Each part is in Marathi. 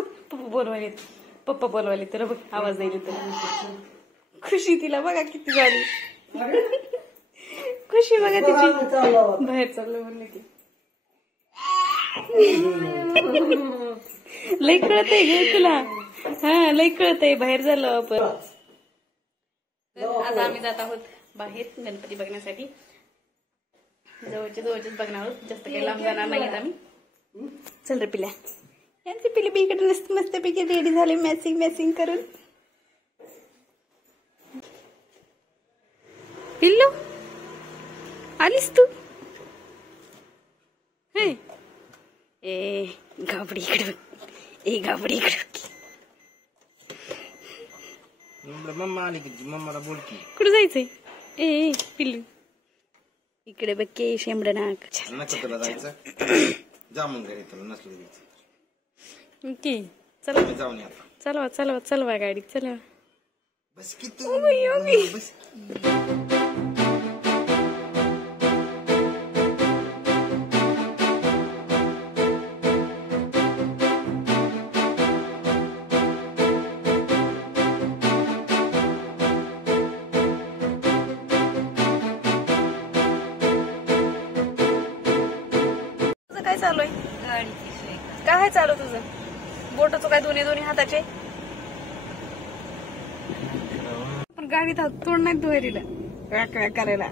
तू पप्पा बोलवाले तर बघ आवाज द्यायला तर खुशी तिला बघा किती झाली खुशी बघा तिची बाहेर चाललं म्हणलं की लई कळत आहे ग तुला हा लई कळत आहे बाहेर झालं आपण आता आम्ही जात आहोत बाहेर गणपती बघण्यासाठी जवळचेच बघणार आहोत जास्त काही लांब जाणार नाहीत आम्ही चल रे पिल्या यांचे पिले बी इकडे मस्तपैकी रेडी झाले मॅचिंग करून पिल्लू आलीस तू हे ए गाबडी इकडे गाबडी इकडे मम्मा आली की मम्माला बोल की कुठे जायचंय ए पिल्लू इकडे बघ के शेंबडनाक तुला जायचं जा मग घरी तुला नसलं जायचं की चला जाऊन या चलवा गाडी चलवा बस की तू बस चालू आहे काय चालू तुझं बोटच काय दोन्ही हाताचे पण गाडीत हात तोड नाही दुहेरीला काय करायला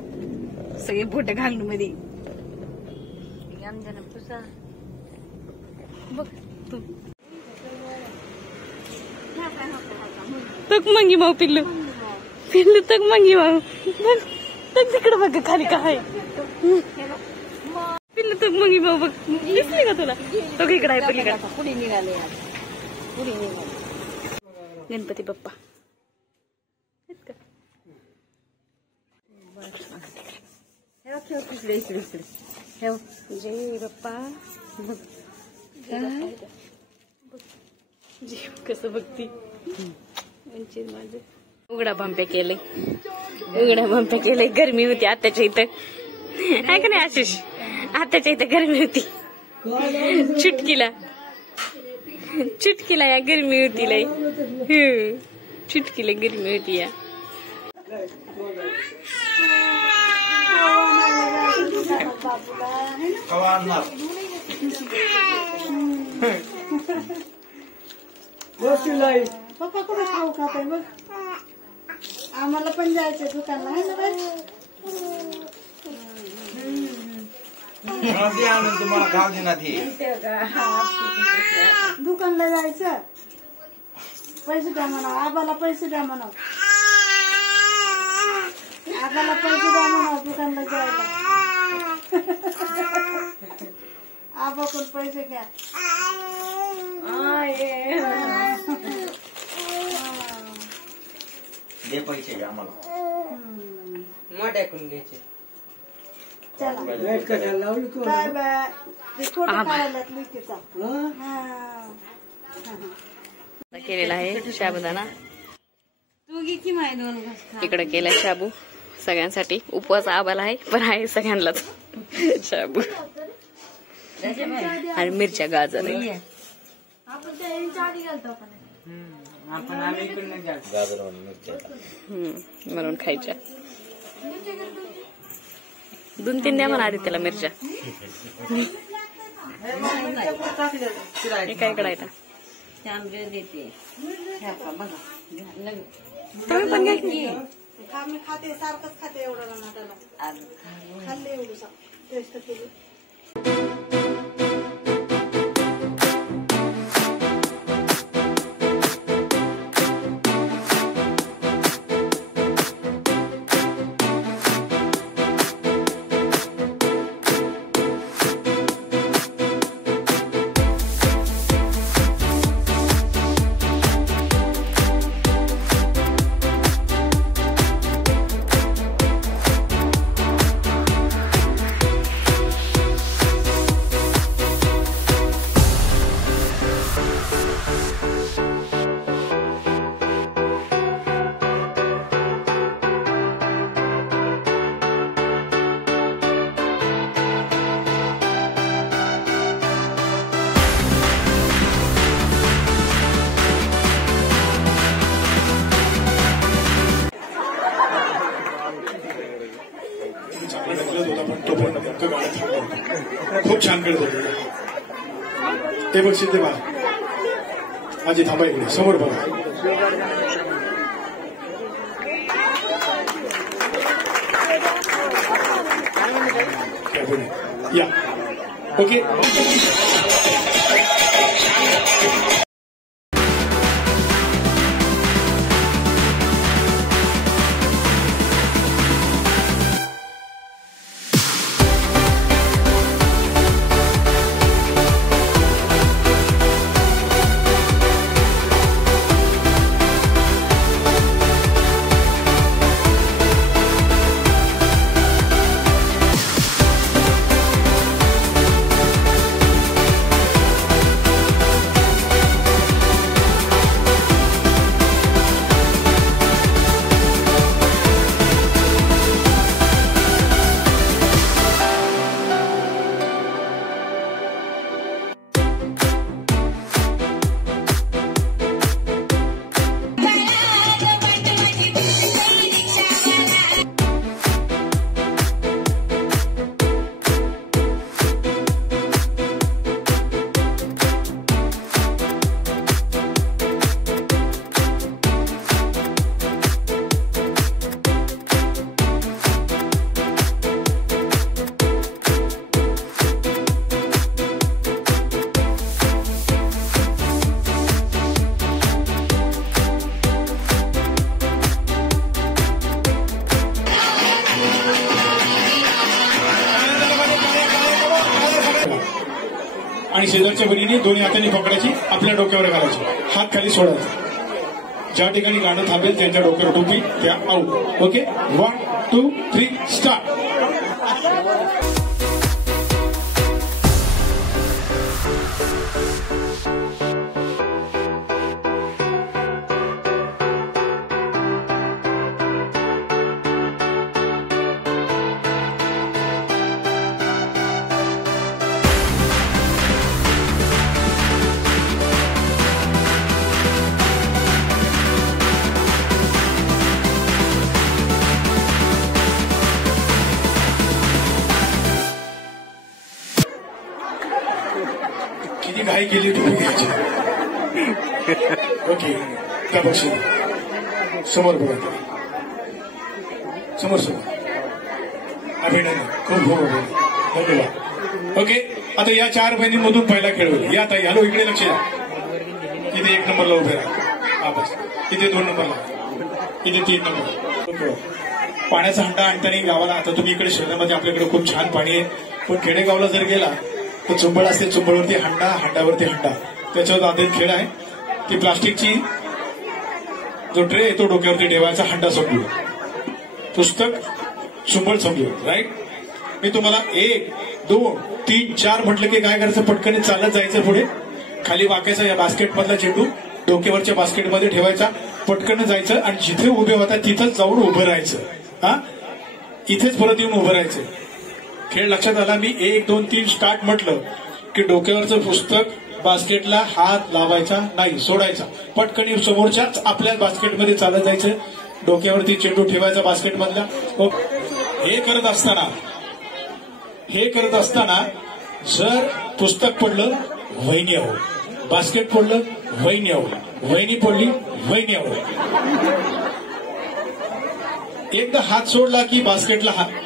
सगळे बोट घालून मध्ये बघ तू तक मंगी भाऊ पिल्लू तक मंगी भाऊ बघ तक तिकडे बघ खाली काय पिल्लू तक मंगी भाऊ बघ दिसली का तुला तो इकडे आहे पलीकडे पुढे निघाले गणपती बाप्पा जय बाप्पा बघ जीव कसं बघती माझं उघडा बंप्या केलंय गरमी होती आत्याच्या इथं आहे का नाही आशिष आत्याच्या इथं गरमी होती चुटकीला या गरमी होती लय चुटकीला गरमी होती या पप्पा कुठे खाऊ खाते बघ आम्हाला पण जायचं दुकानला आहे ना तुम्हाला गाव देण्यात दुकानला जायचं पैसे द्या म्हणा आबाला पैसे द्या म्हणा दुकानला जायला आबाकडून पैसे घ्या दे पैसे घ्या आम्हाला मोठ ऐकून घ्यायचे बाय बाय फोटो काढायला केलेला आहे साबुदाणा तू घे की माय दोन घास इकडे केलाय शाबू सगळ्यांसाठी उपवास आबाला आहे पण आहे सगळ्यांनाच शाबू आणि मिरच्या गाजर म्हणून खायच्या 2-3 द्या म्हणा आधी त्याला मिरच्या काय करायचं तुम्ही पण घ्या की मी खाते सारखंच खाते एवढं ना त्याला खाल्ले एवढं टेस्ट केली हे बघ सिद्धे बा आजी थांबा इकडे समोर बघा या ओके आणि शेजारच्या बहिणीने दोन्ही हातांनी पकडायची आपल्या डोक्यावर घालायची हात खाली सोडायचा ज्या ठिकाणी गाणं थांबेल त्यांच्या डोक्यावर टोपी त्या आऊट ओके 1 2 3 स्टार्ट किती घाई केली तुम्ही घ्यायची ओके त्या पक्षी समोर बघा समोर अभिनंदन खूप खूप धन्यवाद ओके आता या 4 बहिणींमधून पहिला खेळ होईल या ताई हॅलो इकडे लक्ष द्या इथे 1 नंबरला उभे राहा बस इथे 2 नंबरला इथे 3 नंबर पाण्याचा हंडा आणताना गावाला आता तुम्ही इकडे शहरामध्ये आपल्याकडे खूप छान पाणी आहे पण खेडेगावला जर गेला तर चुंबळ असते चुंबळवरती हंडा हंडावरती हंडा त्याच्यावर आधारित खेळ आहे ती प्लास्टिकची जो ट्रे आहे तो डोक्यावरती ठेवायचा हंडा समजू पुस्तक चुंबळ समजू राईट मी तुम्हाला 1 2 3 4 म्हटलं की काय करायचं पटकन चालत जायचं पुढे खाली वाकायचा या बास्केटमधला चेंडू डोक्यावरच्या बास्केटमध्ये ठेवायचा पटकन जायचं आणि जिथे उभे होता तिथंच जाऊन उभं राहायचं हा इथेच परत येऊन उभं राहायचं खेळ लक्षात आला मी 1 2 3 स्टार्ट म्हटलं की डोक्यावरचं पुस्तक बास्केटला हात लावायचा नाही सोडायचा पटकन समोरच्याच आपल्या बास्केटमध्ये चालत जायचं डोक्यावरती चेंडू ठेवायचा बास्केटमधला हे करत असताना जर पुस्तक पडलं वहिनी आहो बास्केट पडलं वहिनी आहो वहिनी पडली वहिनी आहो एकदा हात सोडला की बास्केटला हात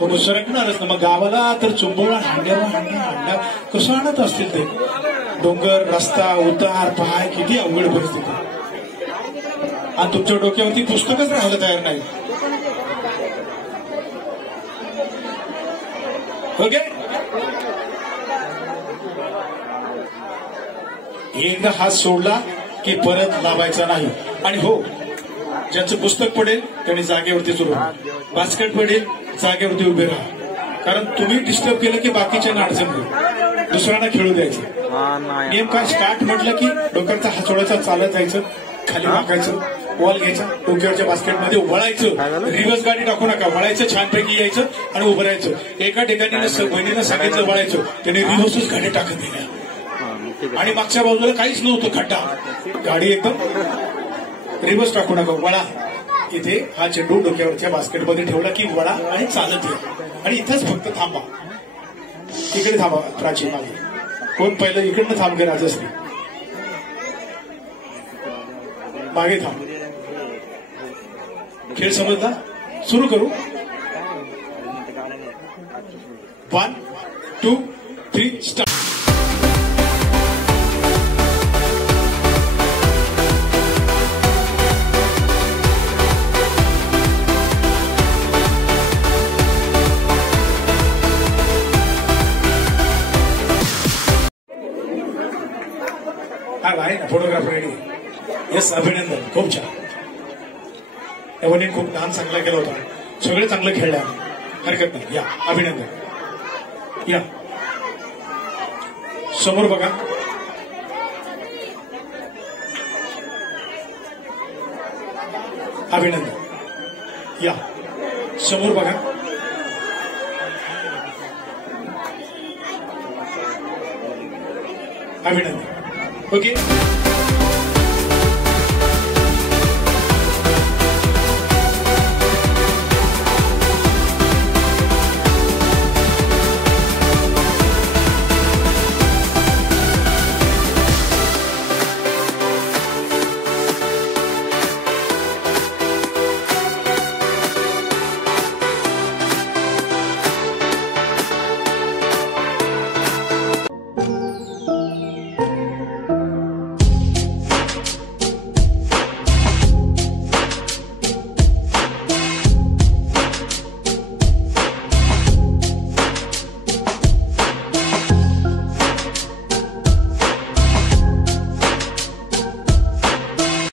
पण सरकणारच ना मग गावाला तर चुंबळा हांड्यावर हांड्या कसं आणत असतील ते डोंगर रस्ता उतार पाय किती अवघड परिस्थिती आणि तुमच्या डोक्यावरती पुस्तकच राहायला तयार नाही ओके एकदा हात सोडला की परत लावायचा नाही आणि हो ज्यांचं पुस्तक पडेल त्यांनी जागेवरती सुरू बास्केट पडेल जागेवरती उभे राहा कारण तुम्ही डिस्टर्ब केलं की बाकीच्यांना अडचण होईल दुसऱ्यांना खेळू द्यायचं नियम काय स्टार्ट म्हटलं की डोक्याचा हात सोडायचा चालत जायचं खाली वाकायचं बॉल घ्यायचा डोक्यावरच्या बास्केटमध्ये वळायचं रिव्हर्स गाडी टाकू नका वळायचं छानपैकी यायचं आणि उभं राहायचं एका ठिकाणी बहिणीनं सांगितलं वळायचं त्याने रिव्हर्सच गाडी टाकत दिल्या आणि मागच्या बाजूला काहीच नव्हतं खड्डा गाडी एकदम रिव्हर्स टाकू नका वळा इथे हा चेंडू डोक्यावरच्या बास्केटमध्ये ठेवला की वळा आणि चालत या आणि इथंच फक्त थांबा इकडे थांबा प्राची मागे कोण पहिलं इकडनं थांब के राजश्री मागे थांब. खेळ समजला. सुरू करू. 1 2 3 स्टार्ट. आहे ना फोटोग्राफर रेडी. येस अभिनंदन. खूप छान. एवढी खूप डान्स चांगला केला होता. सगळे चांगलं खेळले आम्ही. हरकत नाही. या अभिनंदन. या समोर बघा. अभिनंदन. या समोर बघा. अभिनंदन. ओके